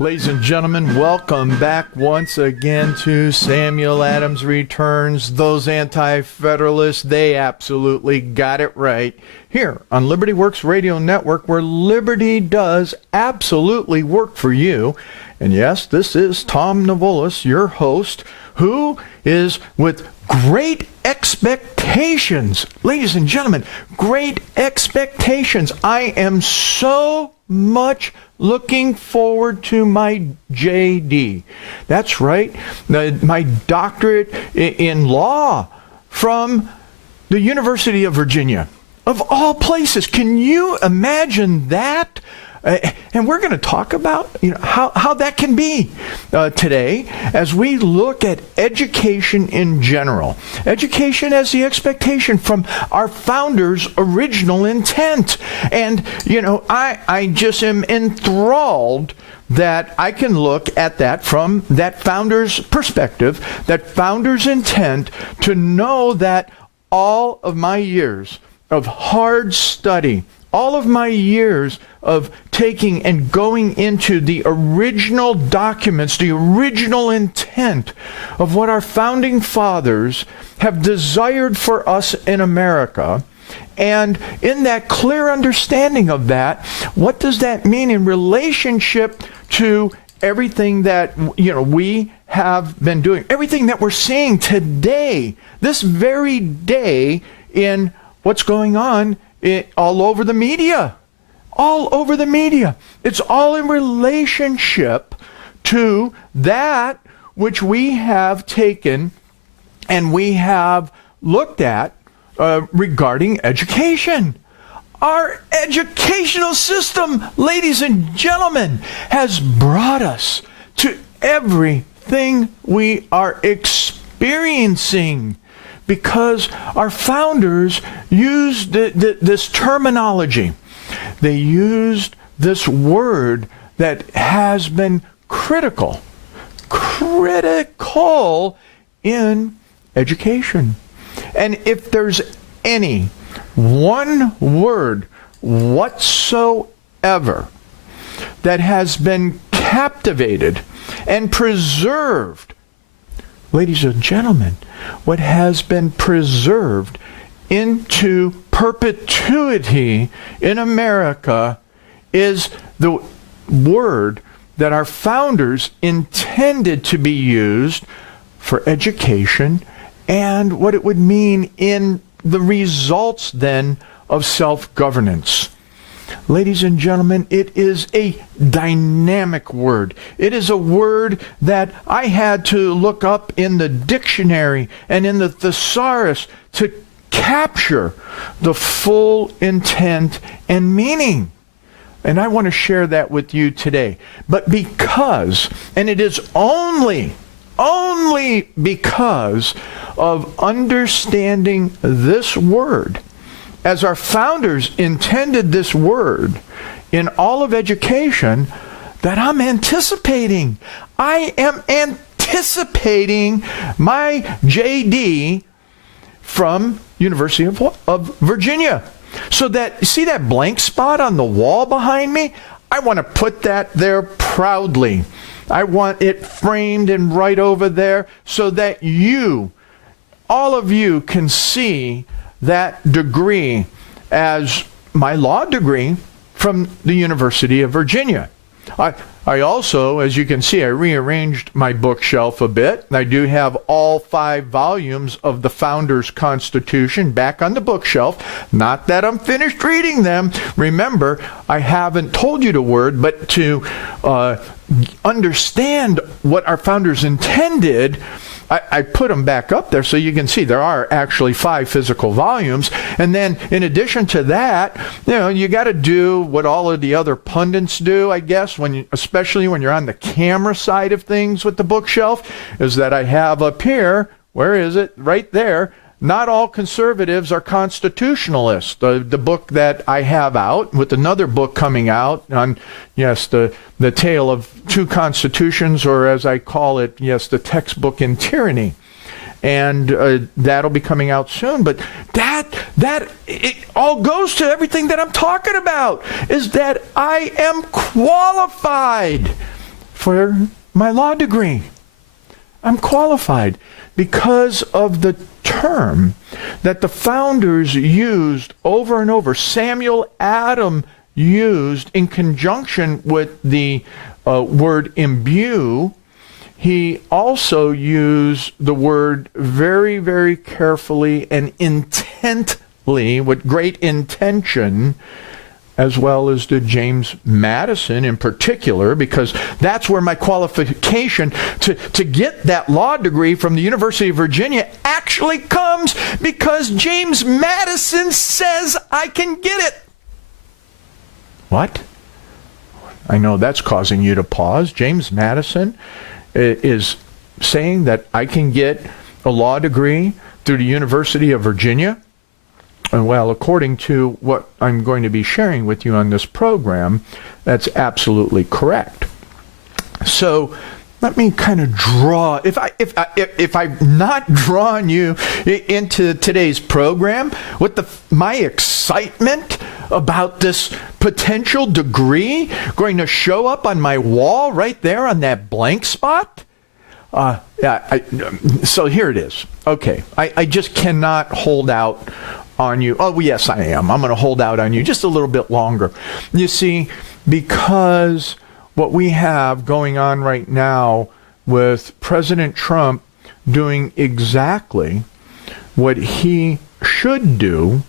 Ladies and gentlemen, welcome back once again to Samuel Adams Returns. Those anti-federalists, they absolutely got it right. Here on Liberty Works Radio Network, where liberty does absolutely work for you. And yes, this is Tom Navolis, your host, who is with great expectations. Ladies and gentlemen, great expectations. I am so much looking forward to my JD. That's right, my doctorate in law from the University of Virginia. Of all places, can you imagine that? And we're going to talk about how that can be today as we look at education in general. Education as the expectation from our founders' original intent. And, I just am enthralled that I can look at that from that founder's perspective, that founder's intent, to know that all of my years of hard study, all of my years of taking and going into the original documents, the original intent of what our founding fathers have desired for us in America, and in that clear understanding of that, what does that mean in relationship to everything that we have been doing, everything that we're seeing today, this very day, in what's going on all over the media. All over the media. It's all in relationship to that which we have taken and we have looked at regarding education. Our educational system, ladies and gentlemen, has brought us to everything we are experiencing, because our founders used this terminology. They used this word that has been critical in education. And if there's any one word whatsoever that has been captivated and preserved, ladies and gentlemen, what has been preserved into perpetuity in America is the word that our founders intended to be used for education and what it would mean in the results then of self-governance. Ladies and gentlemen, it is a dynamic word. It is a word that I had to look up in the dictionary and in the thesaurus to capture the full intent and meaning. And I want to share that with you today. But because, and it is only because of understanding this word, as our founders intended this word in all of education, that I'm anticipating. I am anticipating my JD from University of Virginia. So that, see that blank spot on the wall behind me? I want to put that there proudly. I want it framed and right over there so that you, all of you, can see that degree as my law degree from the University of Virginia. I also, as you can see, I rearranged my bookshelf a bit. I do have all 5 volumes of the Founders' Constitution back on the bookshelf. Not that I'm finished reading them. Remember, I haven't told you the word, but to understand what our founders intended, I put them back up there so you can see there are actually 5 physical volumes. And then in addition to that, you got to do what all of the other pundits do, I guess, especially when you're on the camera side of things with the bookshelf, is that I have up here, where is it? Right there. Not all conservatives are constitutionalists. The book that I have out, with another book coming out on, yes, the tale of 2 constitutions, or as I call it, yes, the textbook in tyranny. And that'll be coming out soon. But that it all goes to everything that I'm talking about, is that I am qualified for my law degree. I'm qualified because of the term that the founders used over and over. Samuel Adams used in conjunction with the word imbue. He also used the word very, very carefully and intently, with great intention, as well as did James Madison in particular, because that's where my qualification to get that law degree from the University of Virginia actually comes, because James Madison says I can get it. What? I know that's causing you to pause. James Madison is saying that I can get a law degree through the University of Virginia? Well, according to what I'm going to be sharing with you on this program, that's absolutely correct. So let me kind of draw, if I've not drawn you into today's program with my excitement about this potential degree going to show up on my wall right there on that blank spot. So here it is. Okay, I just cannot hold out on you. Oh, yes, I am. I'm going to hold out on you just a little bit longer. You see, because what we have going on right now with President Trump doing exactly what he should do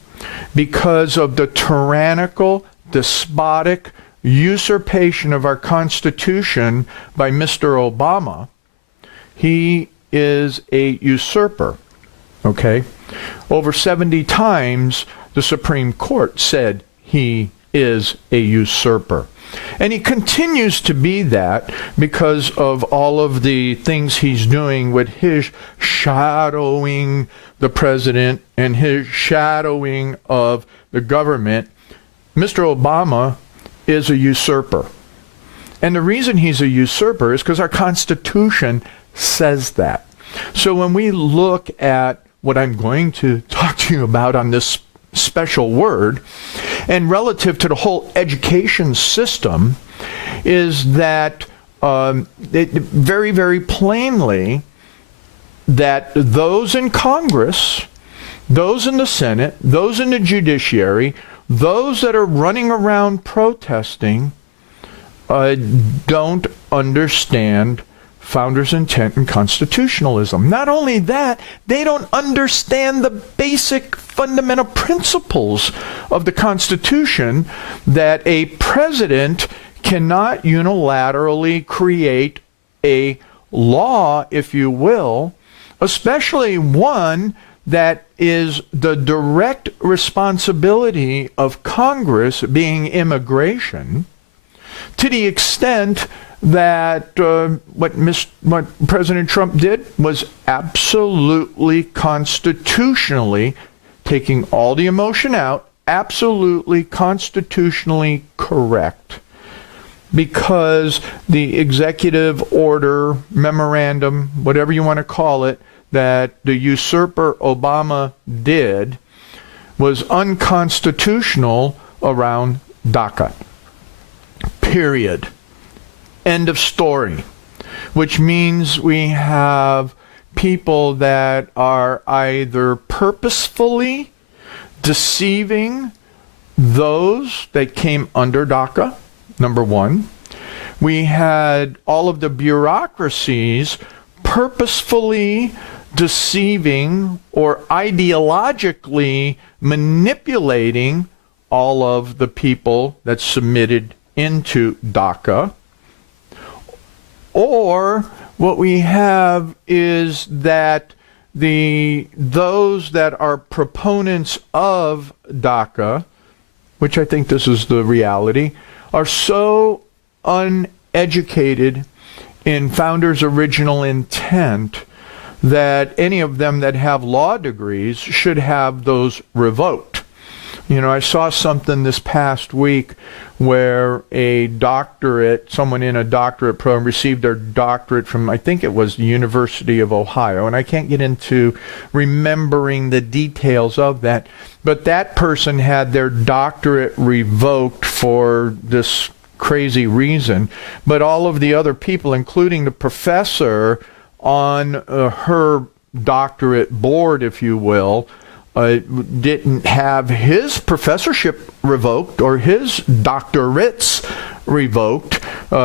because of the tyrannical, despotic usurpation of our Constitution by Mr. Obama, he is a usurper. Okay? Over 70 times, the Supreme Court said he is a usurper. And he continues to be that because of all of the things he's doing with his shadowing the president and his shadowing of the government. Mr. Obama is a usurper. And the reason he's a usurper is because our Constitution says that. So when we look at what I'm going to talk to you about on this special word, and relative to the whole education system, is that very, very plainly that those in Congress, those in the Senate, those in the judiciary, those that are running around protesting, don't understand founders' intent and constitutionalism. Not only that, they don't understand the basic fundamental principles of the Constitution, that a president cannot unilaterally create a law, if you will, especially one that is the direct responsibility of Congress, being immigration, to the extent that what President Trump did was absolutely constitutionally, taking all the emotion out, absolutely constitutionally correct. Because the executive order, memorandum, whatever you want to call it, that the usurper Obama did was unconstitutional around DACA. Period. End of story. Which means we have people that are either purposefully deceiving those that came under DACA, number one. We had all of the bureaucracies purposefully deceiving or ideologically manipulating all of the people that submitted into DACA. Or what we have is that those that are proponents of DACA, which I think this is the reality, are so uneducated in founders' original intent that any of them that have law degrees should have those revoked. You know, I saw something this past week where a doctorate, someone in a doctorate program received their doctorate from, I think it was the University of Ohio, and I can't get into remembering the details of that, but that person had their doctorate revoked for this crazy reason. But all of the other people, including the professor on her doctorate board, if you will, didn't have his professorship revoked or his doctorates revoked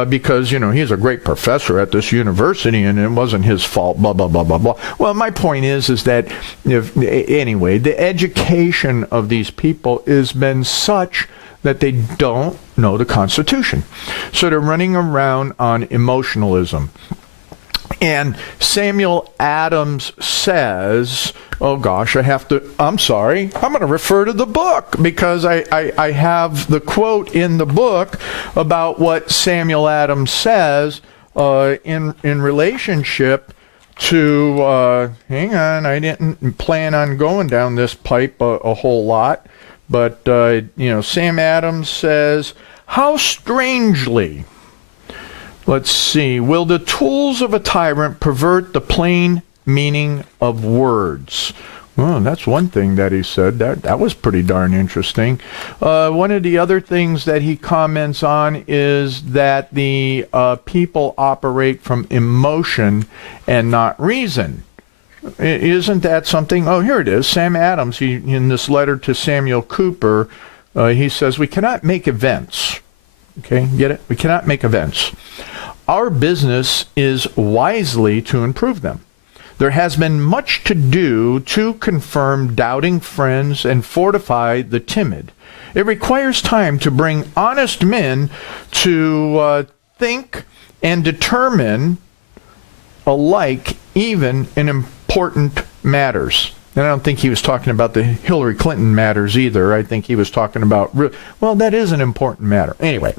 because, he's a great professor at this university and it wasn't his fault, blah, blah, blah, blah, blah. Well, my point is that anyway, the education of these people has been such that they don't know the Constitution. So they're running around on emotionalism. And Samuel Adams says, oh gosh, I'm sorry, I'm going to refer to the book because I have the quote in the book about what Samuel Adams says in relationship to, hang on, I didn't plan on going down this pipe a whole lot, but, Sam Adams says, how strangely, let's see, will the tools of a tyrant pervert the plain meaning of words? Well, that's one thing that he said. That was pretty darn interesting. One of the other things that he comments on is that the people operate from emotion and not reason. Isn't that something? Oh, here it is. Sam Adams, in this letter to Samuel Cooper, he says, we cannot make events. Okay, get it? We cannot make events. Our business is wisely to improve them. There has been much to do to confirm doubting friends and fortify the timid. It requires time to bring honest men to think and determine alike, even in important matters. And I don't think he was talking about the Hillary Clinton matters either. I think he was talking about, that is an important matter. Anyway,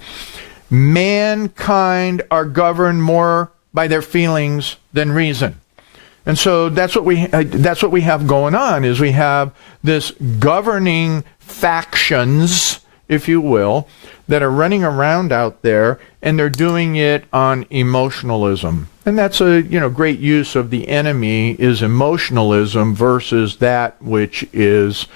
mankind are governed more by their feelings than reason. And so that's what we have going on, is we have this governing factions, if you will, that are running around out there, and they're doing it on emotionalism. And that's a great use of the enemy, is emotionalism versus that which is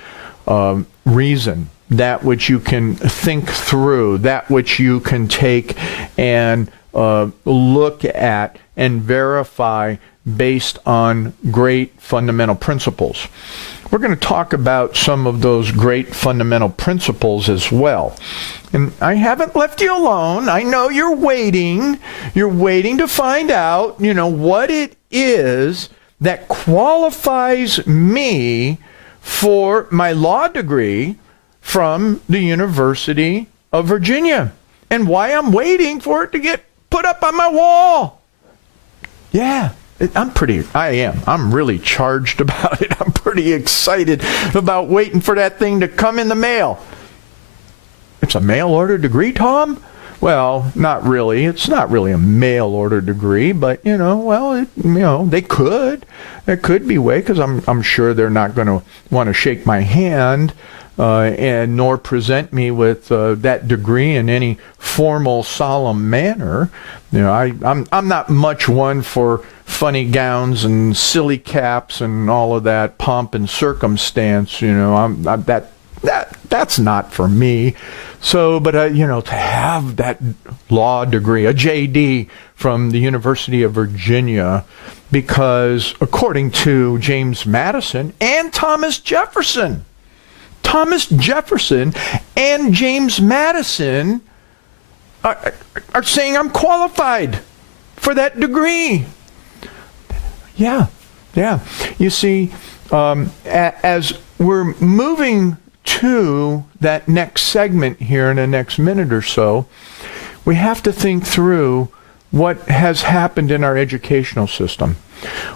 reason, that which you can think through, that which you can take and look at and verify based on great fundamental principles. We're going to talk about some of those great fundamental principles as well. And I haven't left you alone. I know you're waiting. You're waiting to find out, what it is that qualifies me for my law degree from the University of Virginia, and why I'm waiting for it to get put up on my wall. Yeah. I'm really charged about it. I'm pretty excited about waiting for that thing to come in the mail. It's a mail-order degree, Tom? Well, not really. It's not really a mail-order degree, but, they could. There could be a way, because I'm sure they're not going to want to shake my hand and nor present me with that degree in any formal, solemn manner. I'm not much one for funny gowns and silly caps and all of that pomp and circumstance. That's not for me. So, but to have that law degree, a JD from the University of Virginia, because according to James Madison and Thomas Jefferson and James Madison are saying I'm qualified for that degree. Yeah. You see, as we're moving to that next segment here in the next minute or so, we have to think through what has happened in our educational system.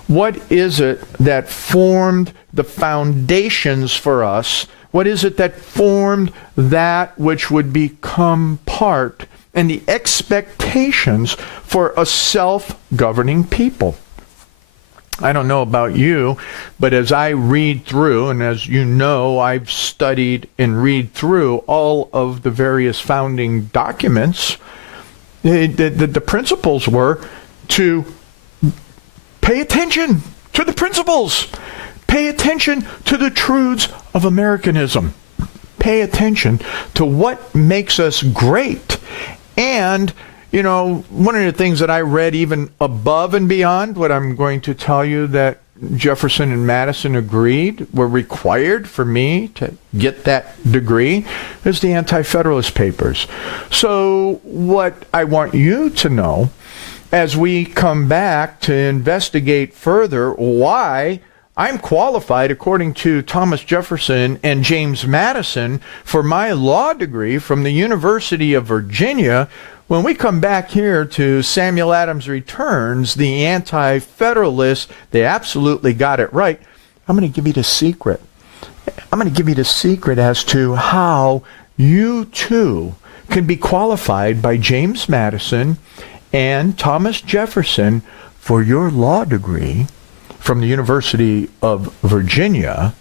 What is it that formed the foundations for us? What is it that formed that which would become part and the expectations for a self-governing people? I don't know about you, but as I read through, and as you know, I've studied and read through all of the various founding documents, the principles were to pay attention to the principles. Pay attention to the truths of Americanism. Pay attention to what makes us great And, one of the things that I read even above and beyond what I'm going to tell you that Jefferson and Madison agreed were required for me to get that degree is the Anti-Federalist Papers. So what I want you to know as we come back to investigate further why I'm qualified, according to Thomas Jefferson and James Madison, for my law degree from the University of Virginia. When we come back here to Samuel Adams Returns, the Anti-Federalists, they absolutely got it right. I'm going to give you the secret. I'm going to give you the secret as to how you too can be qualified by James Madison and Thomas Jefferson for your law degree from the University of Virginia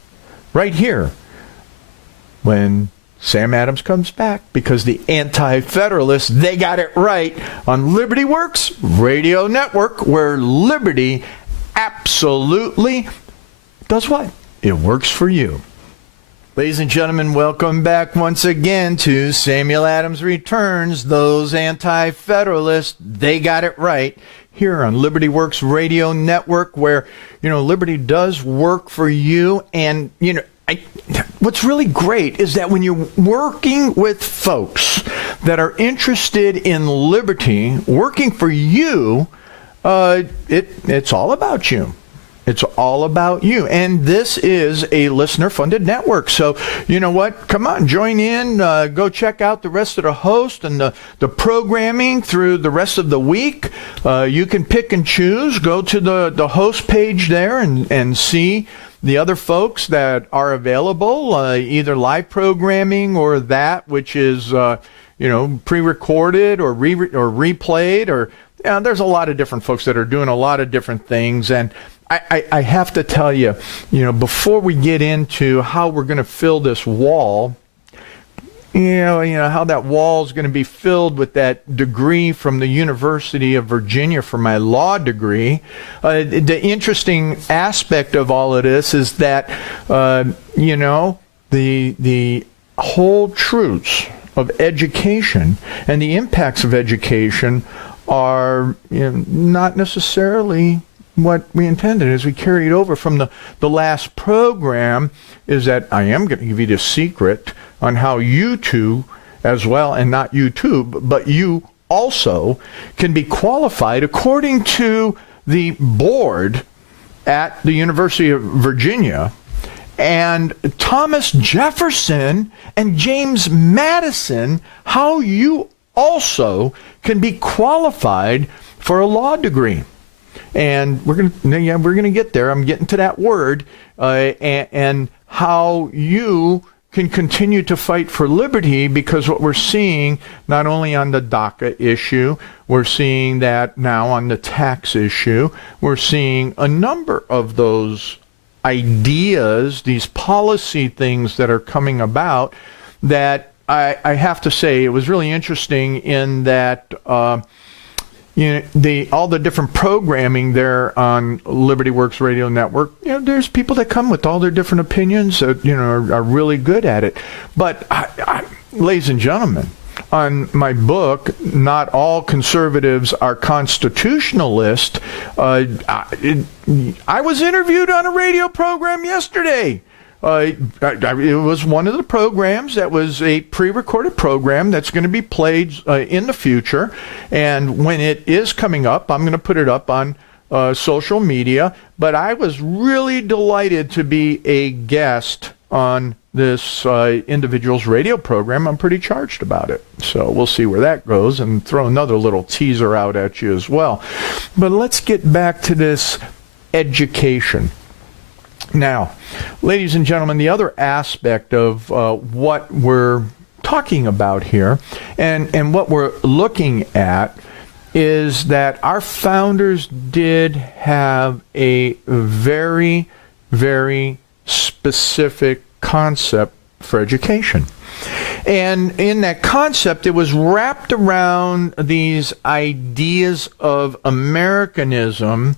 right here when Sam Adams comes back, because the Anti-Federalists, they got it right on Liberty Works Radio Network, where liberty absolutely does what? It works for you. Ladies and gentlemen, welcome back once again to Samuel Adams Returns. Those Anti-Federalists, they got it right here on Liberty Works Radio Network, where, liberty does work for you. And, what's really great is that when you're working with folks that are interested in liberty, working for you, it's all about you. It's all about you. And this is a listener-funded network. So, you know what? Come on, join in. Go check out the rest of the host and the programming through the rest of the week. You can pick and choose. Go to the host page there and see the other folks that are available, either live programming or that which is, pre-recorded or replayed. Or there's a lot of different folks that are doing a lot of different things. And I have to tell you, before we get into how we're going to fill this wall, how that wall is going to be filled with that degree from the University of Virginia for my law degree. The interesting aspect of all of this is that, the whole truths of education and the impacts of education are not necessarily what we intended. As we carried over from the last program, is that I am going to give you the secret on how you too, as well, and not you too, but you also can be qualified according to the board at the University of Virginia. And Thomas Jefferson and James Madison, how you also can be qualified for a law degree. And we're gonna get there. I'm getting to that word, and how you can continue to fight for liberty, because what we're seeing not only on the DACA issue, we're seeing that now on the tax issue, we're seeing a number of those ideas, these policy things that are coming about, that I have to say it was really interesting in that all the different programming there on Liberty Works Radio Network, there's people that come with all their different opinions that, are really good at it. But, ladies and gentlemen, on my book, Not All Conservatives Are Constitutionalists, I was interviewed on a radio program yesterday. It was one of the programs that was a pre-recorded program that's going to be played in the future. And when it is coming up, I'm going to put it up on social media. But I was really delighted to be a guest on this individual's radio program. I'm pretty charged about it. So we'll see where that goes, and throw another little teaser out at you as well. But let's get back to this education. Now, ladies and gentlemen, the other aspect of what we're talking about here and what we're looking at is that our founders did have a very, very specific concept for education. And in that concept, it was wrapped around these ideas of Americanism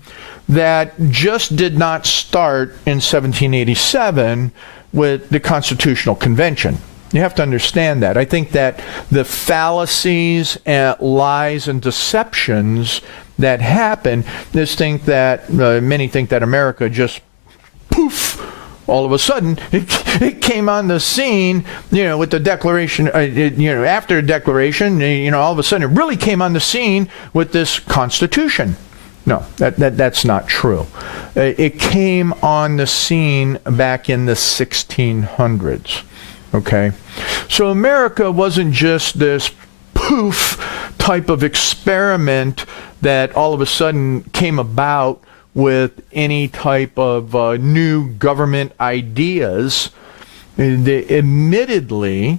that just did not start in 1787 with the Constitutional Convention. You have to understand that. I think that the fallacies and lies and deceptions that happen, many think that America just poof, all of a sudden, it came on the scene, with the Declaration, after the Declaration, all of a sudden it really came on the scene with this Constitution. No, that's not true. It came on the scene back in the 1600s. Okay? So America wasn't just this poof type of experiment that all of a sudden came about with any type of new government ideas. Admittedly,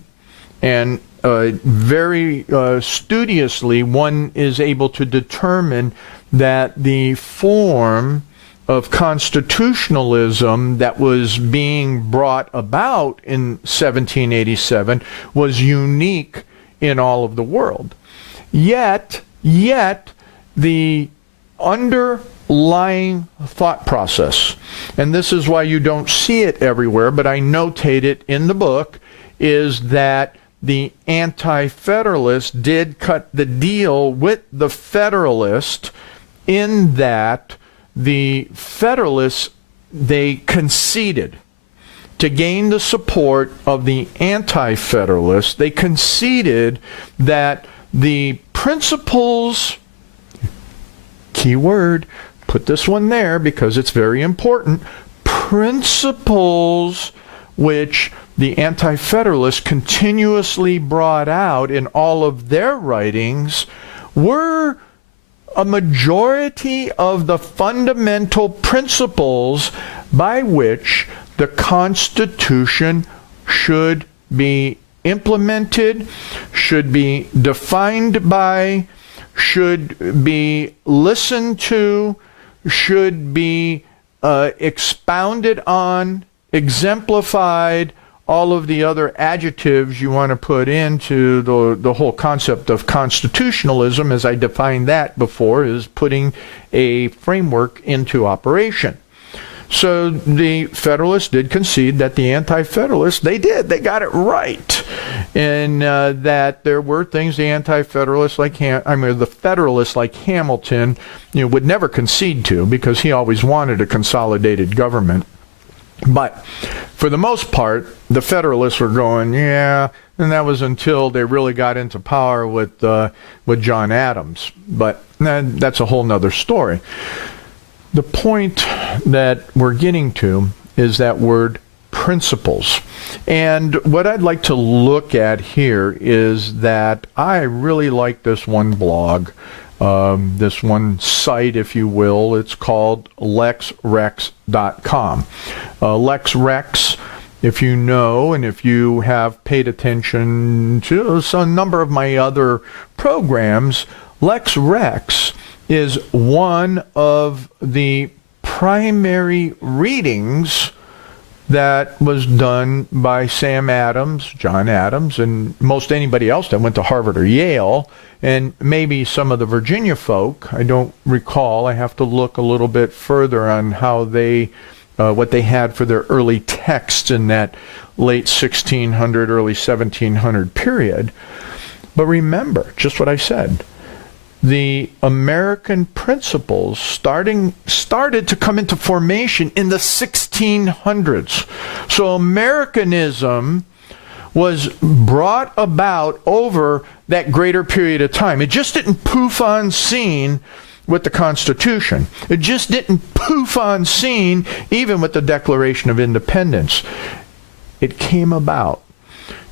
and very studiously, one is able to determine that the form of constitutionalism that was being brought about in 1787 was unique in all of the world. Yet the underlying thought process, and this is why you don't see it everywhere, but I notate it in the book, is that the anti-federalists did cut the deal with the Federalist, in that the Federalists, they conceded to gain the support of the anti-federalists. They conceded that the principles, key word, put this one there because it's very important, principles which the anti-federalists continuously brought out in all of their writings were a majority of the fundamental principles by which the Constitution should be implemented, should be defined by, should be listened to, should be expounded on, exemplified, all of the other adjectives you want to put into the whole concept of constitutionalism, as I defined that before, is putting a framework into operation. So the Federalists did concede that the Anti-Federalists, they got it right. And that there were things the Anti-Federalists the Federalists like Hamilton, would never concede to, because he always wanted a consolidated government. But for the most part, the Federalists were going, yeah, and that was until they really got into power with John Adams. But that's a whole nother story. The point that we're getting to is that word principles. And what I'd like to look at here is that I really like this one blog, this one site, if you will. It's called lexrex.com. LexRex, if you know, and if you have paid attention to a number of my other programs, LexRex is one of the primary readings that was done by Sam Adams, John Adams, and most anybody else that went to Harvard or Yale, and maybe some of the Virginia folk. I don't recall. I have to look a little bit further on how they, what they had for their early texts in that late 1600, early 1700 period. But remember, just what I said, the American principles started to come into formation in the 1600s. So Americanism was brought about over that greater period of time. It just didn't poof on scene with the Constitution. It just didn't poof on scene even with the Declaration of Independence. It came about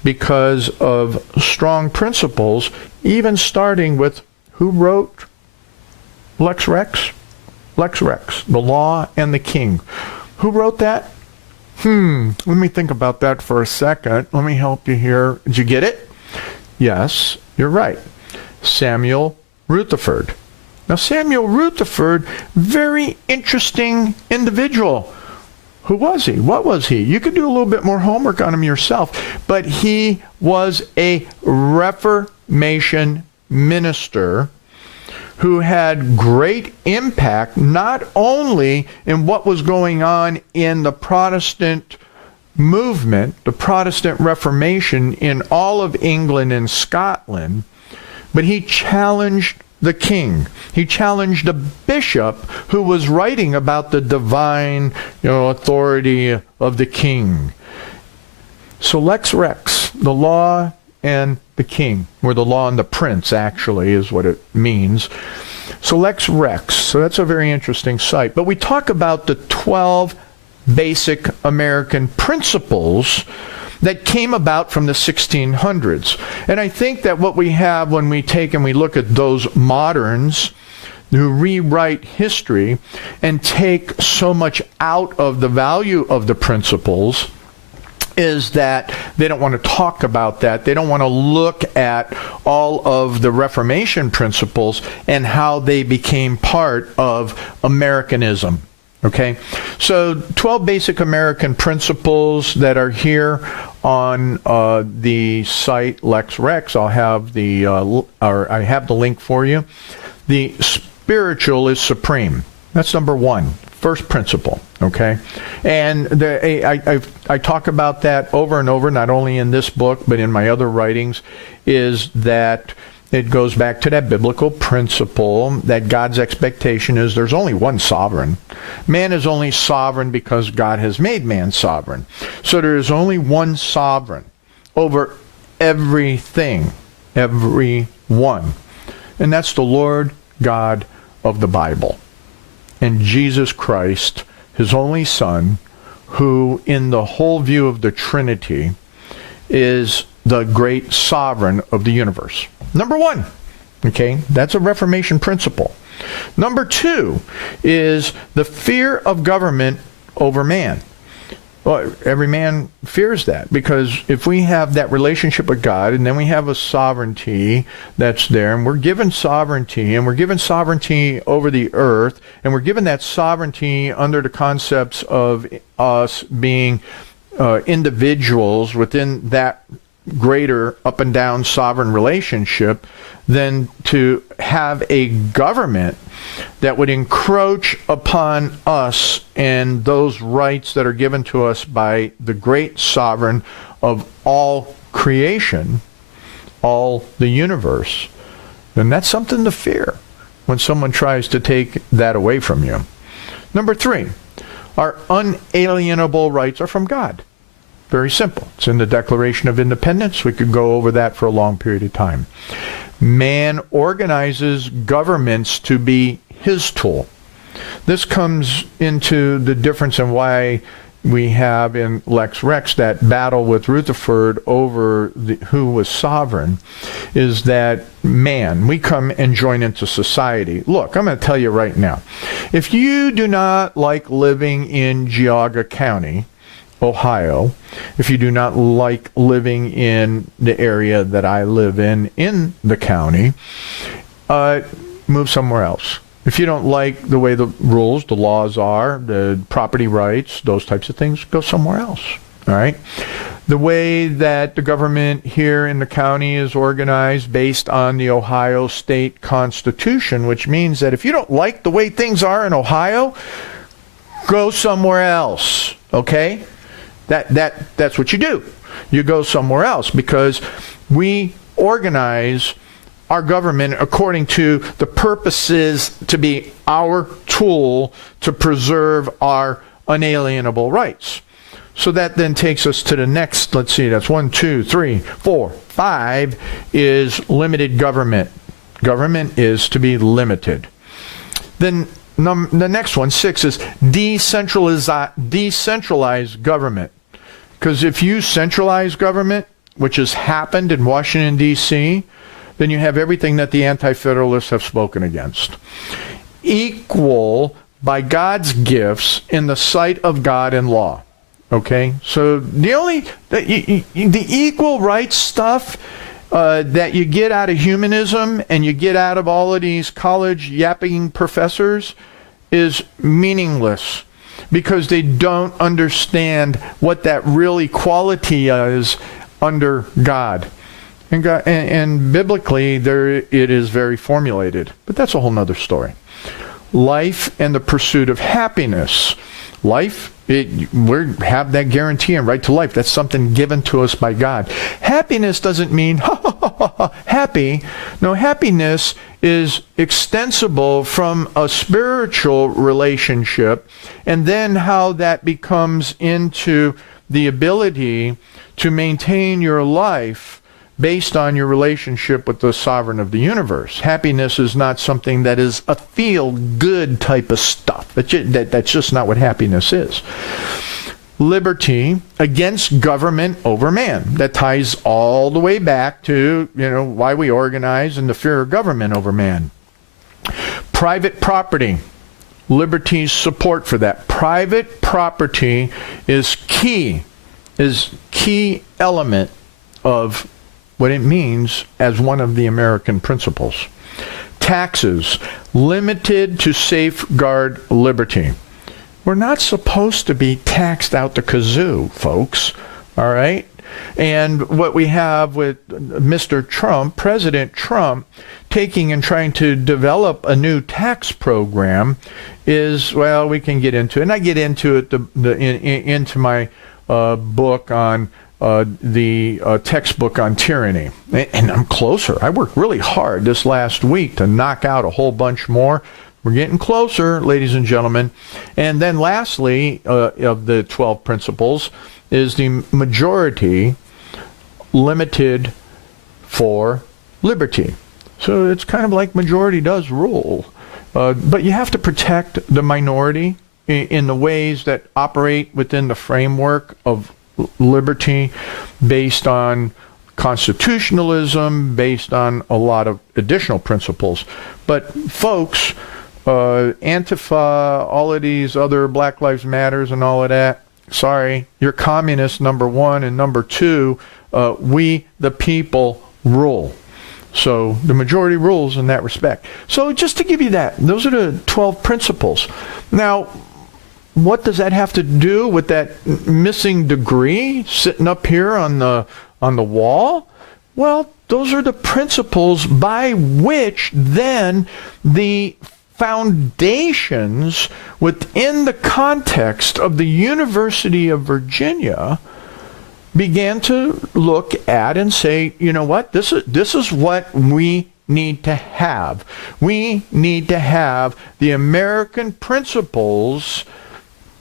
because of strong principles, even starting with who wrote Lex Rex? Lex Rex, the law and the king. Who wrote that? Let me think about that for a second. Let me help you here. Did you get it? Yes, you're right. Samuel Rutherford. Now, Samuel Rutherford, very interesting individual. Who was he? What was he? You could do a little bit more homework on him yourself. But he was a Reformation minister who had great impact not only in what was going on in the Protestant movement, the Protestant Reformation, in all of England and Scotland, but he challenged the king. He challenged a bishop who was writing about the divine, authority of the king. So lex rex, the law and the king, or the law and the prince, actually, is what it means. So lex rex, so that's a very interesting site. But we talk about the 12 basic American principles that came about from the 1600s. And I think that what we have when we take and we look at those moderns who rewrite history and take so much out of the value of the principles is that they don't want to talk about that. They don't want to look at all of the Reformation principles and how they became part of Americanism. Okay, so 12 basic American principles that are here on the site Lex Rex. I'll have I have the link for you. The spiritual is supreme. That's number one, first principle. Okay, and I talk about that over and over, not only in this book but in my other writings. Is that it goes back to that biblical principle that God's expectation is there's only one sovereign. Man is only sovereign because God has made man sovereign. So there is only one sovereign over everything, everyone. And that's the Lord God of the Bible. And Jesus Christ, his only Son, who in the whole view of the Trinity is the great sovereign of the universe. Number one, okay, that's a Reformation principle. Number two is the fear of government over man. Well, every man fears that, because if we have that relationship with God and then we have a sovereignty that's there, and we're given sovereignty over the earth, and we're given that sovereignty under the concepts of us being individuals within that greater up and down sovereign relationship, than to have a government that would encroach upon us and those rights that are given to us by the great sovereign of all creation, all the universe. Then that's something to fear when someone tries to take that away from you. Number three, our unalienable rights are from God. Very simple. It's in the Declaration of Independence. We could go over that for a long period of time. Man organizes governments to be his tool. This comes into the difference in why we have in Lex Rex that battle with Rutherford over who was sovereign, is that man, we come and join into society. Look, I'm going to tell you right now, if you do not like living in Geauga County, Ohio, if you do not like living in the area that I live in the county, move somewhere else. If you don't like the way the rules, the laws are, the property rights, those types of things, go somewhere else. All right? The way that the government here in the county is organized based on the Ohio State Constitution, which means that if you don't like the way things are in Ohio, go somewhere else. Okay? That's what you do. You go somewhere else, because we organize our government according to the purposes to be our tool to preserve our unalienable rights. So that then takes us to the next, let's see, that's 1, 2, 3, 4, 5 is limited government. Government is to be limited. Then the next one, 6, is decentralized government. Because if you centralize government, which has happened in Washington, D.C., then you have everything that the Anti-Federalists have spoken against. Equal by God's gifts in the sight of God and law. Okay? So the equal rights stuff that you get out of humanism and you get out of all of these college yapping professors is meaningless, because they don't understand what that real equality is under God. And biblically, it is very formulated. But that's a whole nother story. Life and the pursuit of happiness. Life We have that guarantee and right to life. That's something given to us by God. Happiness doesn't mean happy. No, happiness is extensible from a spiritual relationship, and then how that becomes into the ability to maintain your life based on your relationship with the sovereign of the universe. Happiness is not something that is a feel-good type of stuff. That's just not what happiness is. Liberty against government over man. That ties all the way back to, why we organize and the fear of government over man. Private property. Liberty's support for that. Private property is key element of what it means as one of the American principles. Taxes, limited to safeguard liberty. We're not supposed to be taxed out the kazoo, folks, all right? And what we have with Mr. Trump, President Trump, taking and trying to develop a new tax program is, well, we can get into it. And I get into it into my book on the textbook on tyranny. And I'm closer. I worked really hard this last week to knock out a whole bunch more. We're getting closer, ladies and gentlemen. And then lastly, of the 12 principles, is the majority limited for liberty. So it's kind of like majority does rule. But you have to protect the minority in the ways that operate within the framework of liberty, based on constitutionalism, based on a lot of additional principles. But folks, Antifa, all of these other Black Lives Matters and all of that, sorry, you're communists, number one, and number two, we the people rule. So the majority rules in that respect. So just to give you that, those are the 12 principles. Now, what does that have to do with that missing degree sitting up here on the wall? Well, those are the principles by which then the foundations within the context of the University of Virginia began to look at and say, you know what, this is what we need to have. We need to have the American principles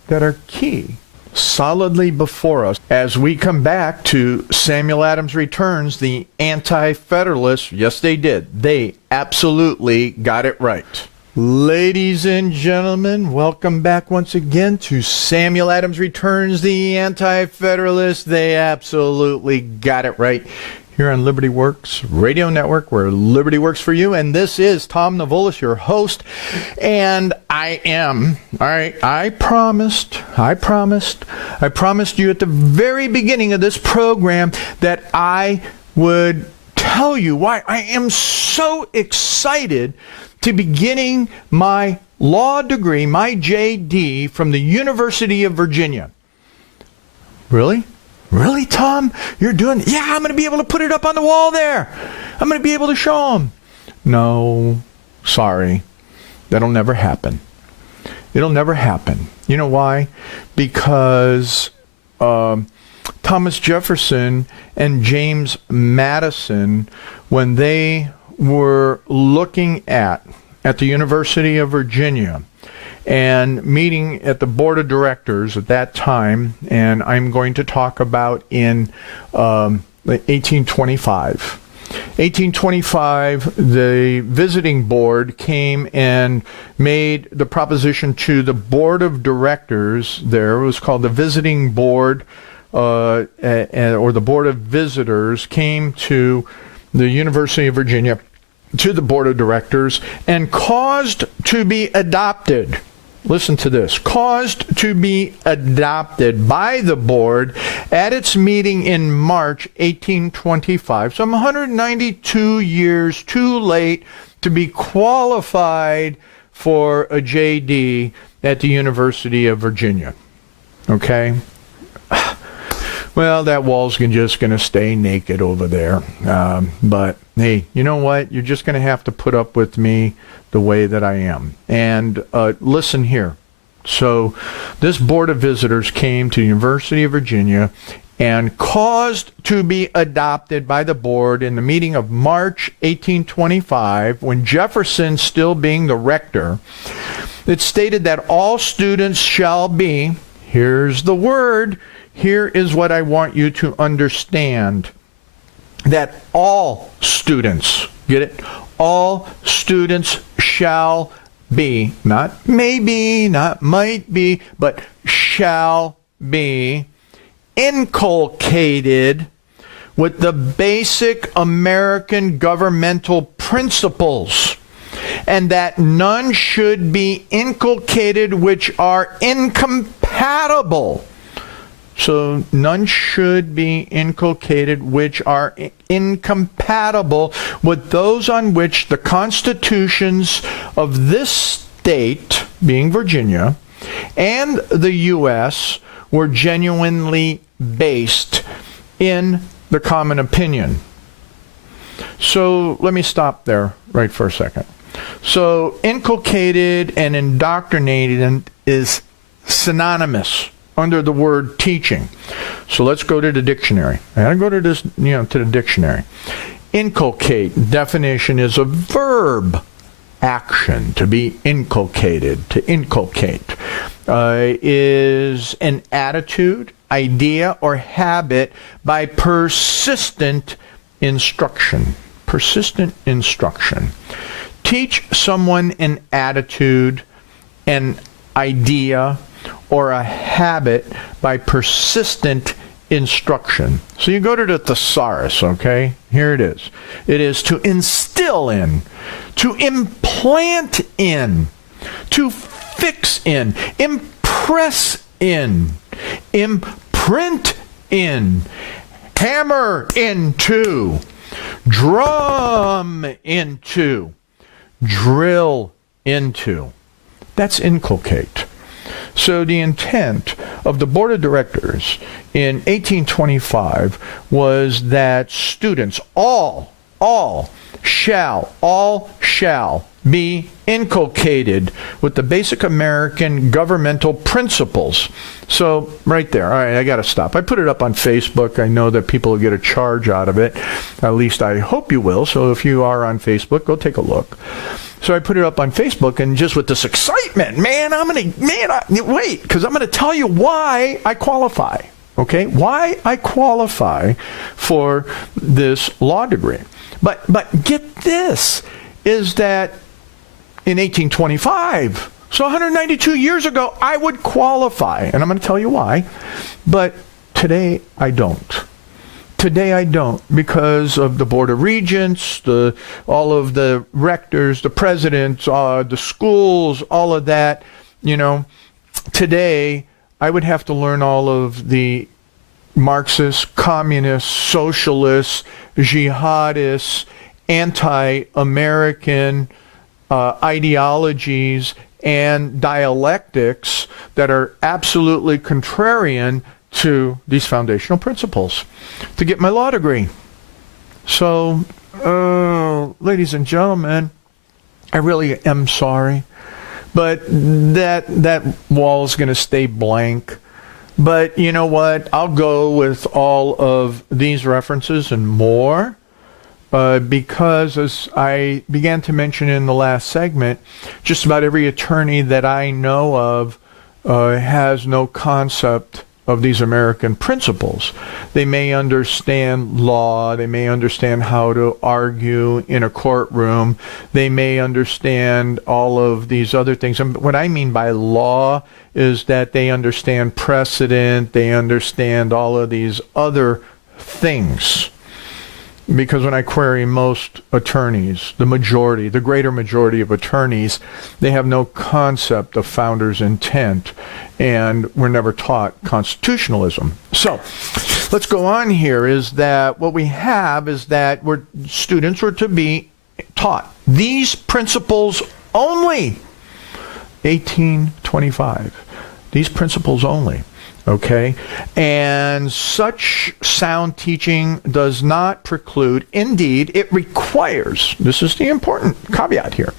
that are key solidly before us as we come back to Samuel Adams Returns, the Anti-Federalists. Yes, they did. They absolutely got it right. Ladies and gentlemen, welcome back once again to Samuel Adams Returns, the Anti-Federalists. They absolutely got it right. Here on Liberty Works Radio Network, where Liberty works for you. And this is Tom Navolis, your host. And I promised you at the very beginning of this program that I would tell you why I am so excited to be getting my law degree, my JD, from the University of Virginia. Really? Really, Tom? You're doing... Yeah, I'm going to be able to put it up on the wall there. I'm going to be able to show them. No, sorry. That'll never happen. It'll never happen. You know why? Because Thomas Jefferson and James Madison, when they were looking at the University of Virginia and meeting at the board of directors at that time, and I'm going to talk about in 1825. 1825, the visiting board came and made the proposition to the board of directors there. It was called the visiting board, or the board of visitors, came to the University of Virginia, to the board of directors, and caused to be adopted. Listen to this. Caused to be adopted by the board at its meeting in March 1825. Some 192 years too late to be qualified for a JD at the University of Virginia. Okay? Well, that wall's just going to stay naked over there. But, hey, you know what? You're just going to have to put up with me the way that I am. And listen here. So this Board of Visitors came to the University of Virginia and caused to be adopted by the board in the meeting of March 1825, when Jefferson still being the rector. It stated that all students shall be, here's the word, here is what I want you to understand, that all students, get it? All students shall be, not maybe, not might be, but shall be inculcated with the basic American governmental principles, and that none should be inculcated which are incompatible. So none should be inculcated which are incompatible with those on which the constitutions of this state, being Virginia, and the U.S. were genuinely based in the common opinion. So let me stop there right for a second. So inculcated and indoctrinated is synonymous under the word teaching. So let's go to the dictionary. I gotta go to this, to the dictionary. Inculcate, definition, is a verb action, to be inculcated, to inculcate. Is an attitude, idea, or habit by persistent instruction. Persistent instruction. Teach someone an attitude, an idea, or a habit by persistent instruction. So you go to the thesaurus, okay? Here it is. It is to instill in, to implant in, to fix in, impress in, imprint in, hammer into, drum into, drill into. That's inculcate. So the intent of the Board of Directors in 1825 was that students, all shall be inculcated with the basic American governmental principles. So right there, all right, I got to stop. I put it up on Facebook. I know that people will get a charge out of it. At least I hope you will. So if you are on Facebook, go take a look. So I put it up on Facebook, and just with this excitement, wait, because I'm going to tell you why I qualify. Okay, why I qualify for this law degree. But get this, is that in 1825, so 192 years ago, I would qualify, and I'm going to tell you why. But today I don't. Today I don't, because of the Board of Regents, all of the rectors, the presidents, the schools, all of that. Today I would have to learn all of the Marxist, communist, socialist, jihadist, anti-American ideologies and dialectics that are absolutely contrarian to these foundational principles to get my law degree. So, ladies and gentlemen, I really am sorry, but that wall is going to stay blank. But you know what? I'll go with all of these references and more, because as I began to mention in the last segment, just about every attorney that I know of has no concept of these American principles. They may understand law, they may understand how to argue in a courtroom, they may understand all of these other things. And what I mean by law is that they understand precedent, they understand all of these other things. Because when I query most attorneys, the greater majority of attorneys, they have no concept of founders' intent, and we're never taught constitutionalism. So let's go on here, is that what we have is that students are to be taught these principles only. 1825. These principles only. Okay, and such sound teaching does not preclude, indeed, it requires, this is the important caveat here,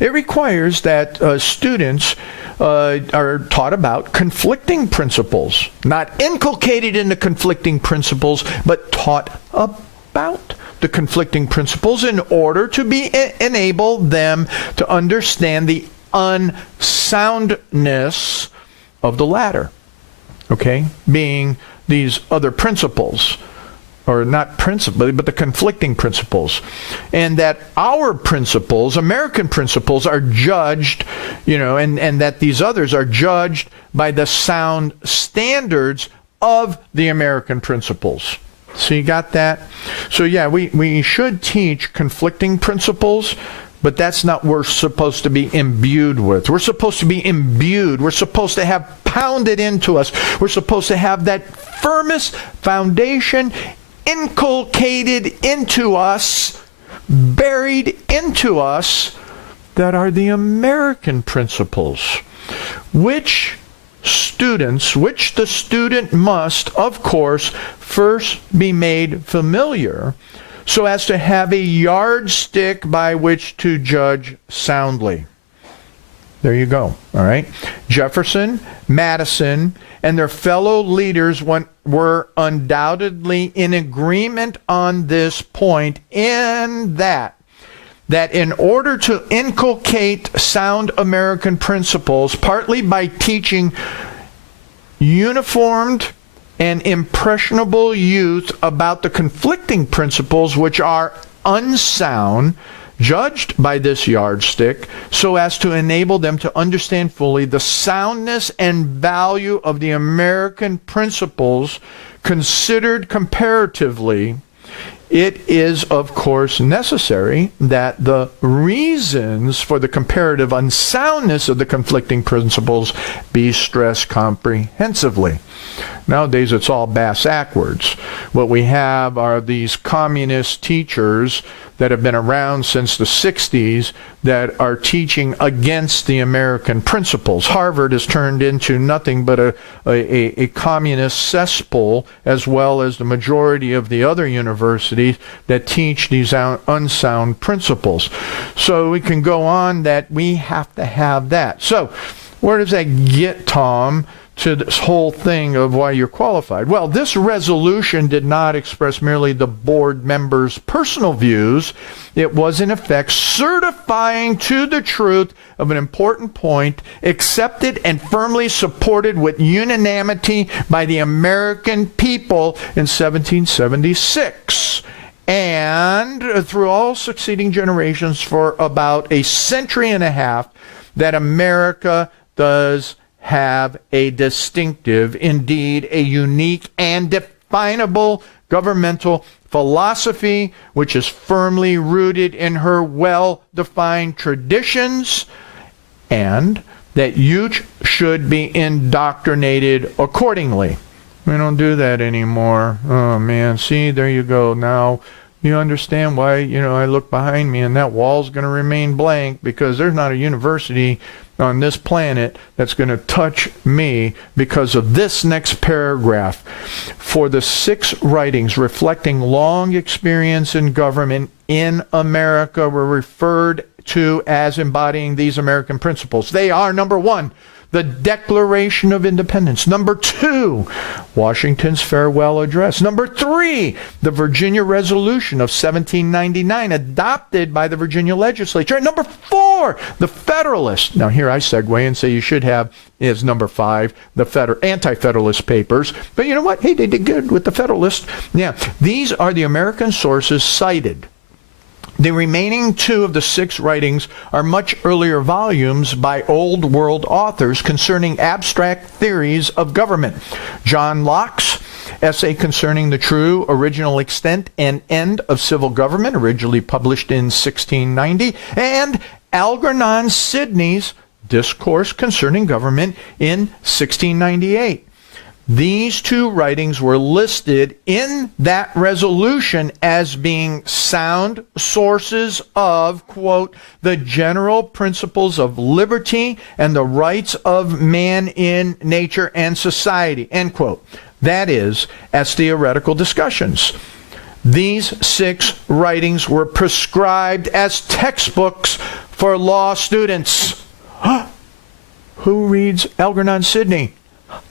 it requires that students are taught about conflicting principles. Not inculcated into conflicting principles, but taught about the conflicting principles in order to enable them to understand the unsoundness of the latter. Okay? Being these other principles. Or not principles, but the conflicting principles. And that our principles, American principles, are judged, and that these others are judged by the sound standards of the American principles. So you got that? So yeah, we should teach conflicting principles, but that's not what we're supposed to be imbued with. We're supposed to be imbued. We're supposed to have pounded into us. We're supposed to have that firmest foundation inculcated into us, buried into us, that are the American principles, which the student must, of course, first be made familiar so as to have a yardstick by which to judge soundly. There you go. All right. Jefferson, Madison, and their fellow leaders were undoubtedly in agreement on this point, in that in order to inculcate sound American principles, partly by teaching uniformed and impressionable youth about the conflicting principles which are unsound, judged by this yardstick, so as to enable them to understand fully the soundness and value of the American principles considered comparatively, it is, of course, necessary that the reasons for the comparative unsoundness of the conflicting principles be stressed comprehensively. Nowadays, it's all bass-ackwards. What we have are these communist teachers that have been around since the 60s that are teaching against the American principles. Harvard has turned into nothing but a communist cesspool, as well as the majority of the other universities that teach these unsound principles. So we can go on that we have to have that. So where does that get, Tom, to this whole thing of why you're qualified? Well, this resolution did not express merely the board members' personal views. It was, in effect, certifying to the truth of an important point, accepted and firmly supported with unanimity by the American people in 1776. And through all succeeding generations for about a century and a half, that America does have a distinctive, indeed a unique and definable governmental philosophy, which is firmly rooted in her well-defined traditions, and that youth should be indoctrinated accordingly. We don't do that anymore. Oh man, see, there you go. Now you understand why, I look behind me and that wall's going to remain blank, because there's not a university on this planet that's going to touch me because of this next paragraph. For the 6 writings reflecting long experience in government in America were referred to as embodying these American principles. They are, number 1, the Declaration of Independence. Number 2, Washington's Farewell Address. Number 3, the Virginia Resolution of 1799, adopted by the Virginia legislature. And number 4, the Federalist. Now here I segue and say you should have, is number 5, the Anti-Federalist Papers. But you know what? Hey, they did good with the Federalist. Yeah, these are the American sources cited. The remaining 2 of the 6 writings are much earlier volumes by Old World authors concerning abstract theories of government. John Locke's essay concerning the true original extent and end of civil government, originally published in 1690, and Algernon Sidney's Discourse Concerning Government in 1698. These 2 writings were listed in that resolution as being sound sources of, quote, the general principles of liberty and the rights of man in nature and society, end quote. That is, as theoretical discussions. These 6 writings were prescribed as textbooks for law students. Who reads Algernon Sidney?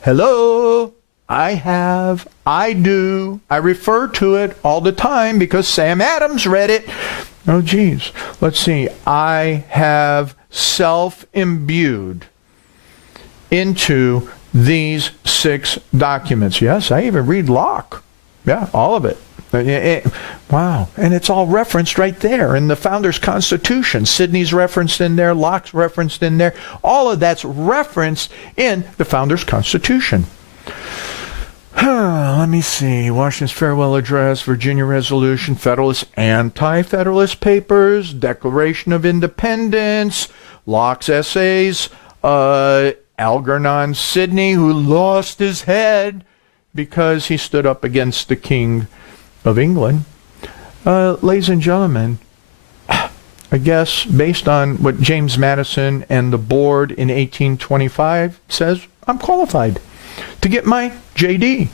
Hello? I have. I do. I refer to it all the time because Sam Adams read it. Oh, geez. Let's see. I have self-imbued into these 6 documents. Yes, I even read Locke. Yeah, all of it. Wow. And it's all referenced right there in the Founders' Constitution. Sidney's referenced in there. Locke's referenced in there. All of that's referenced in the Founders' Constitution. Let me see. Washington's Farewell Address, Virginia Resolution, Federalist, Anti-Federalist Papers, Declaration of Independence, Locke's Essays, Algernon Sidney, who lost his head because he stood up against the King of England. Ladies and gentlemen, I guess based on what James Madison and the board in 1825 says, I'm qualified to get my JD.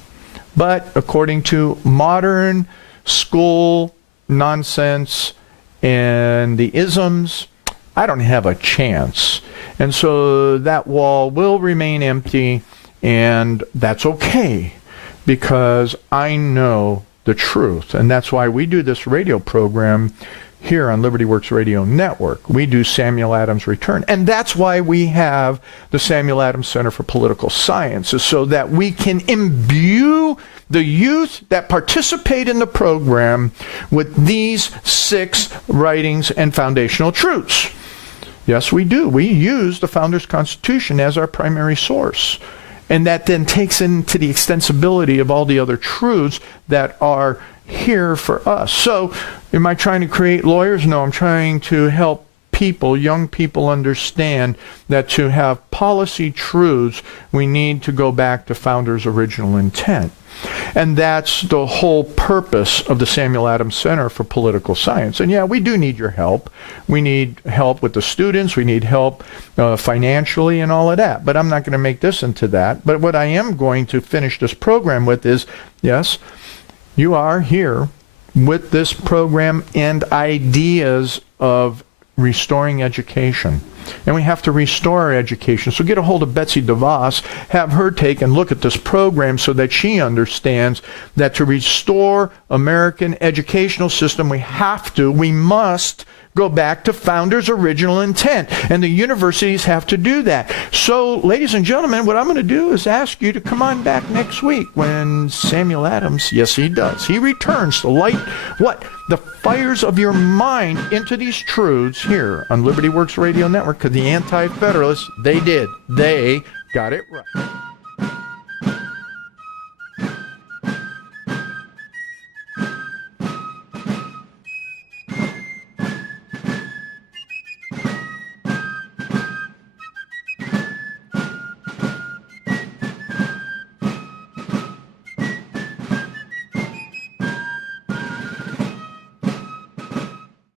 But according to modern school nonsense and the isms, I don't have a chance. And so that wall will remain empty, and that's okay because I know the truth. And that's why we do this radio program here on Liberty Works Radio Network. We do Samuel Adams Return. And that's why we have the Samuel Adams Center for Political Sciences, so that we can imbue the youth that participate in the program with these 6 writings and foundational truths. Yes, we do. We use the Founders' Constitution as our primary source. And that then takes into the extensibility of all the other truths that are here for us. So, am I trying to create lawyers? No, I'm trying to help people, young people, understand that to have policy truths, we need to go back to Founders' original intent. And that's the whole purpose of the Samuel Adams Center for Political Science. And yeah, we do need your help. We need help with the students. We need help financially and all of that. But I'm not going to make this into that. But what I am going to finish this program with is, yes, you are here with this program and ideas of restoring education. And we have to restore our education. So get a hold of Betsy DeVos, have her take and look at this program so that she understands that to restore American educational system, we must go back to Founders' original intent. And the universities have to do that. So, ladies and gentlemen, what I'm going to do is ask you to come on back next week when Samuel Adams, yes, he does, he returns to light the fires of your mind into these truths here on Liberty Works Radio Network, because the Anti-Federalists, they got it right.